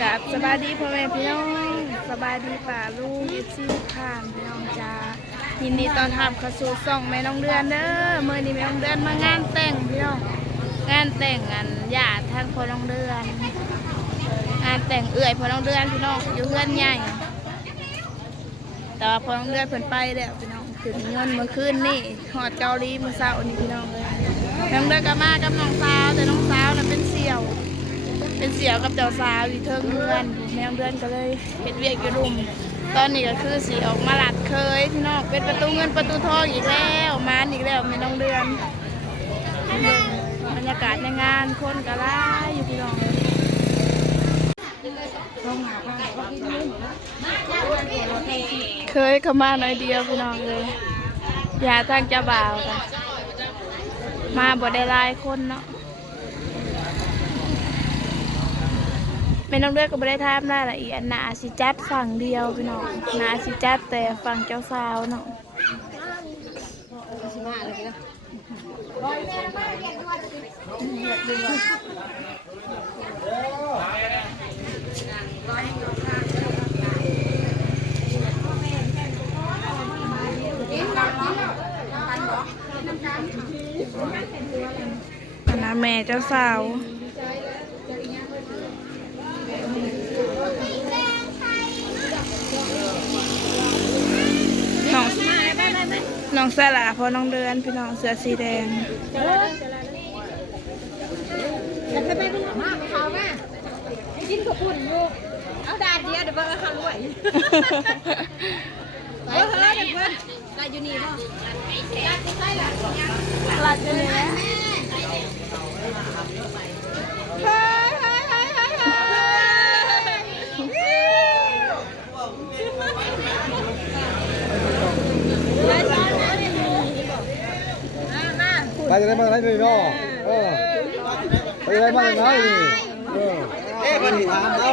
กับสบายดีพ่อแม่พี่น้องสบายดีป่าลูกยิซี่ผ่านพี่น้องจ้ายินดีตอนทำเข้าสู่ส่องแม่น้องเดือนเด้อเมื่อนี้แม่น้องเดือนมางานแต่งพี่น้องงานแต่งงานญาติท่านพ่อน้องเดือนงานแต่งเอื่อยพ่อน้องเดือนพี่น้องอยู่เพื่อนใหญ่แต่ว่าพ่อน้องเดือนเพิ่นไปแล้วพี่น้องขึ้นยนต์เมื่อคืนนี่หอดเกาหลีเมื่อเช้านี่พี่น้องเลยน้องเดือนก็มากับน้องสาวแต่น้องสาวน่ะเป็นเสี่ยวกับเจ้าสาวอยู่เทิงเรือนแม่เดือนก็เลยเฮ็ดเวียกอยู่รุมตอนนี้ก็คือสีออกมาหลัดเคยพี่น้องเป็นประตูเงินประตูทองอีกแล้วมานอีกแล้วแม่น้องเดือนบรรยากาศในงานคนก็ร้ายอยู่พี่น้องเคยเข้ามาหน่อยเดียวพี่น้องเลยอย่าทางเจ้าบ่าวกันมาบ่ได้หลายคนเนาะแม่น้องเดือนก็ไม่ได้ทำได้ละเอียดนาสิจัดฝั่งเดียวพี่น้องนาสิจัดแต่ฝั่งเจ้าสาวเนาะนะแม่เจ้าสาวน้องสลาพอน้องเดือนพี่น้องเสื้อสีแดงจะไปมึงมาเขาแม่กินกับปุ่นอยู่เอาดาดเดียวเดี๋ยวเบิ่งเขารวยเฮ้ยเดี๋ยวเพิ่นลาอยู่นี่เนาะหลัดอยู่นี่นะไปจะได้มาไหนเลยเนาะไปจะได้มาไหนนี่มันถามเอา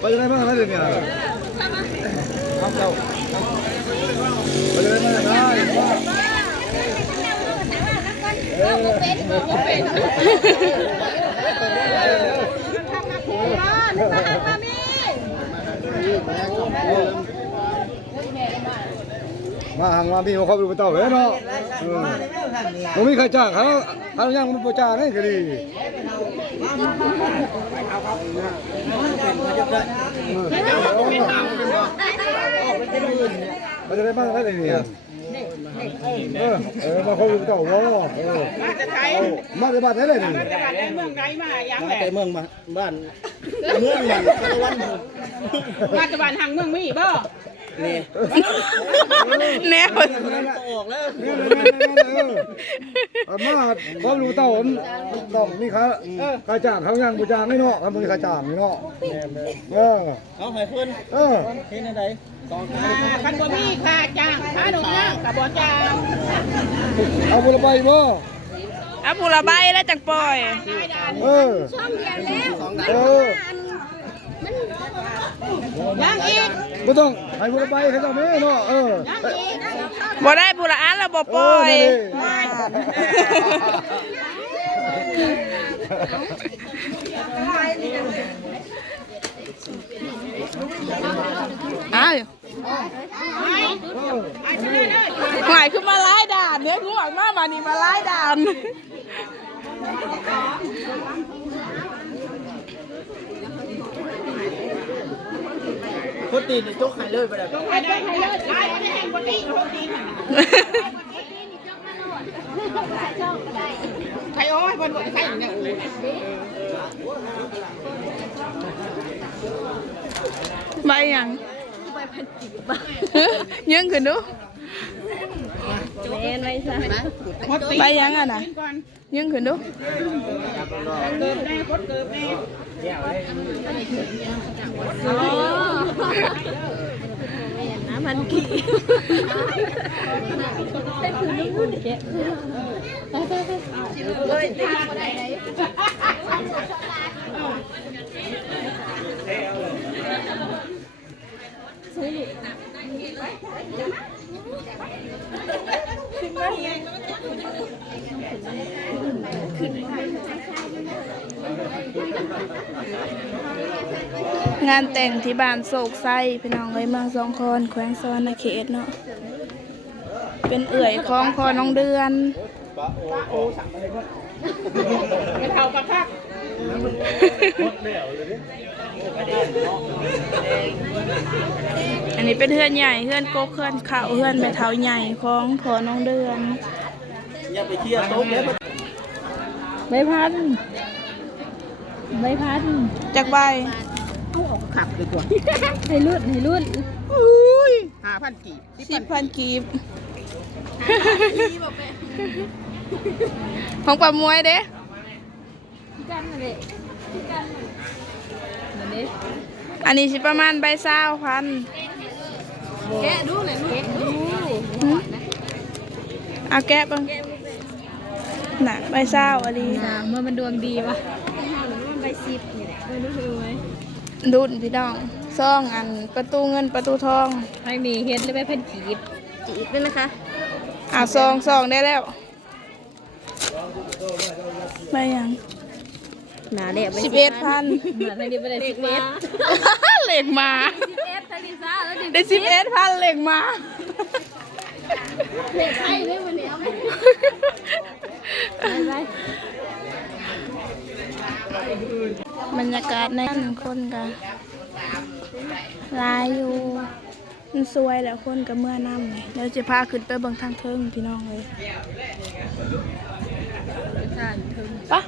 ไปจะได้มาไหนเลยเนี่ยเอาเจ้าไปจะได้มาไหนมาหางมาพี่มาครอบดูเต่าเลยเนาะผมมีใครจ้างเขาย่างมันประจานนี่ก็ดีมันจะได้บ้างได้เลยเนี่ยมาครอบดูเต่าล้อมาจะบ้านได้เลยนี่เมืองไหนมายังแหละ ไปเมืองมาบ้านเมืองมันตะวันมาตะวันทางเมืองมีบ่นี่แนวออกแล้วมาพอรู้เต่าผมต้องมีค่าจ้างเขาย่างบูจางไม่เนาะเขามีค่าจ้างไม่เนาะเขาให้เพิ่นเห็นอะไรคันบ่มีค่าจ้างค่าดอกย่างกับบ่จ้างเอาบุหรี่ใบบ่เอาผู้ละใบแล้วจังปล่อยช่องเดียวแล้วยังอีกไม่ต้องให้บุหรี่ใบให้เราไม่เนาะบ่ได้ผู้ละอันแล้วบ่ปล่อยอ้าวหายขึ้นมาไล่ด่านเนี่ยกูหวังมากมานี่มาไล่ด่านโคตรตีนจกหายเลยไปเลยจกหายเลยไล่ไม่ได้แห่งโคตรตีนโคตรตีนใครโอ้ยบนใครเนี่ยใบยังยังขึ้นดูใบยังอ่ะนะยังขึ้นดูเกิดแน่คดเกิดแน่น้ำมันขี้ใส่ผืนนุ่นแกะเลยตีอะไรขึ้น งานแต่งที่บ้านโศกไส้พี่น้องเอ้ยเมืองสองคอนแขวงสวรรณเขตเนาะเป็นเอื่อยของพอน้องเดือนไปเผาปลาคัก อันนี้เป็นเฮือนใหญ่เฮือนโก๊กเฮือนเขาเฮือนแม่เฒ่าใหญ่ของพอน้องเดือน อย่าไปเที่ยวโต๊ะเลย ใบพัดใบพัด จากใบ เอาออกขับเลยตัวให้รุ่น อุ้ย 5,000 กีบ 10,000 กีบของป้ามวยเด้ กันนั่นแหละกันนั่นเด้ อันนี้สิประมาณใบ20,000 แกะดูเลยลูกแกะดู เอาแกะบ้างน่ะใบ20อันนี้ เมื่อมันดวงดีวะมันใบ10นี่แหละดูไหม ดุนพี่น้องซ่องอันประตูเงินประตูทอง ไม่มีเฮ็ดเลยไม่เพิ่นกีบด้วยนะคะ ซองได้แล้วใบหยัง หนาเด็บ 11,000 หนาทางนี้ไปได้10 เมตร เหล็กมา ทางนี้ซ่าแล้วดิ ได้11,000เหล็กมา เด็กไทยไม่วันนี้เอาไหมไป บรรยากาศในคนกันลายอยู่มันสวยแล้วคนกับเมื่อน้ำเลยเดี๋ยวจะพาขึ้นไปเบิ่งทางเทิงพี่น้องเลยปะ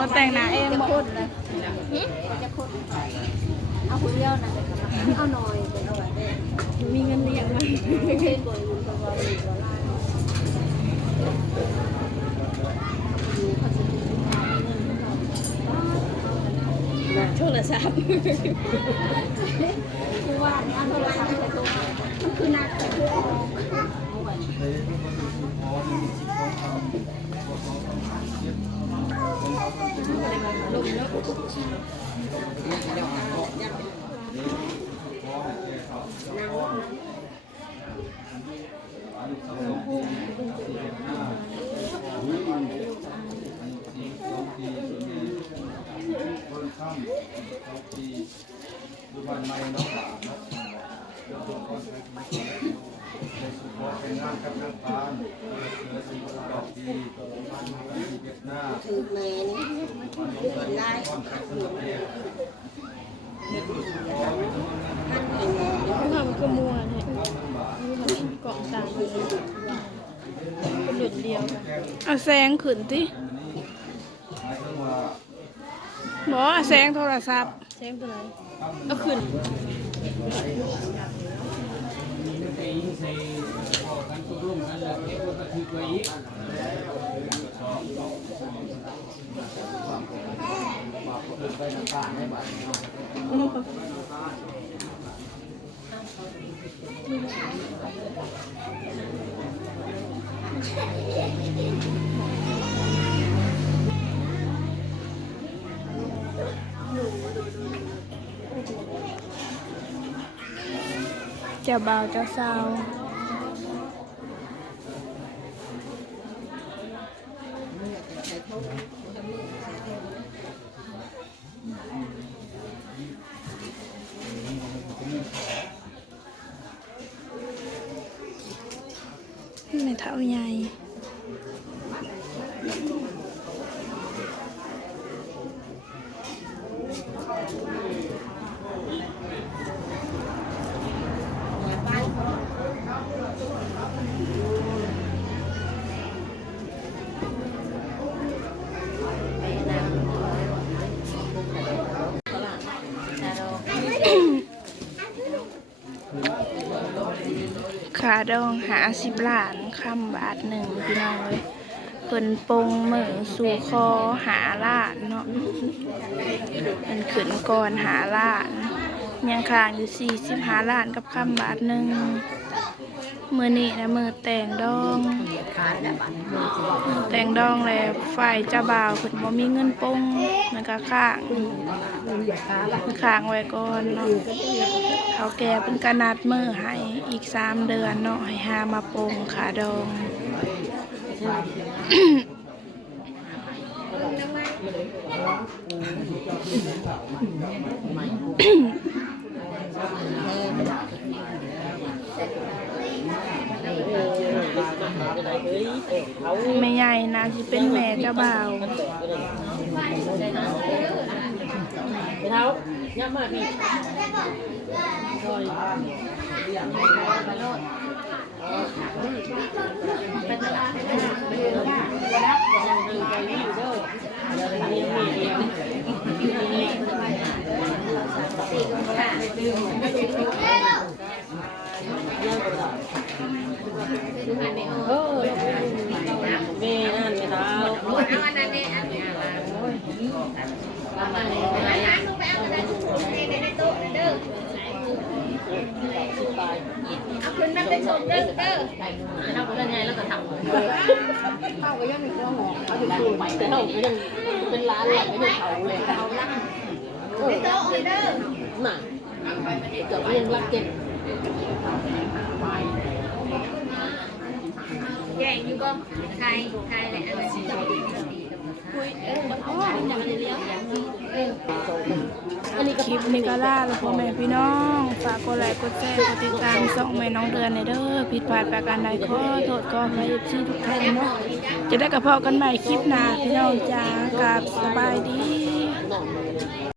ว่าแต่งหน้าเองหมดเลย เอาคนเดียวนะเอาหน่อยมีเงินเลี้ยงไหมโทรศัพท์คือว่าเนี่ยโทรศัพท์แต่ตัวมันคือนักแต่คือถือแม่นี่เป็นไล่มันก็มัวเนี่ยมันเกาะตาเป็นหลุดเดียวเอาแสงขึ้นที่บอกแสงโทรศัพท์แสงตัวไหนเอาขึ้นเจ้าบ่าวเจ้าสาวไม่เท่าใหญ่ขาดอง50 ล้านคำบาทหนึ่งพี่น้องเลยเพิ่นปงมือสู่คอหาล้านเนาะมันขึ้นก่อนหาล้าน ยังขางอยู่45 ล้านกับคำบาทหนึ่งมือนี้นะมือแต่งดองมือแต่งดองแล้วฝ่ายเจ้าบ่าวเพิ่นบ่มีเงินปงมันก็ข้างไว้ก่อนเนาะเขาแก่เพิ่นก็นัดมื้อให้อีก3 เดือนเนาะให้หามาปงขาดอง ไม่ใหญ่นะสิเป็นแม่เจ้าบ่าว เท้าย่ามาพี่เมย์นั่นเท้าเอาขึ้นมาไปชมเด้อเราก็ยังไงแล้วก็ทำเข้าก็ยังมีเครื่องหอมเอาถึงสูตรใหม่แต่เราก็ยังเป็นร้านหลังไม่ได้เขาเลยเขาลังไม่โต๊ะเลยเด้อน่ะเกือบยังรักเก็บแย่งอยู่ก็ใครแหละอะไรสิคุยมันอ๋อจะมาเลี้ยงคลิปนี้ก็ล่าแล้วพ่อแม่พี่น้องฝากกดไลค์กดแชร์กดติดตามส่องแม่น้องเดือนในเด้อผิดพลาดประการใดขอโทษก็ให้ที่ทุกท่านเนาะจะได้กระเพาะกันใหม่คลิปหน้าพี่น้องจ้ากับสบายดี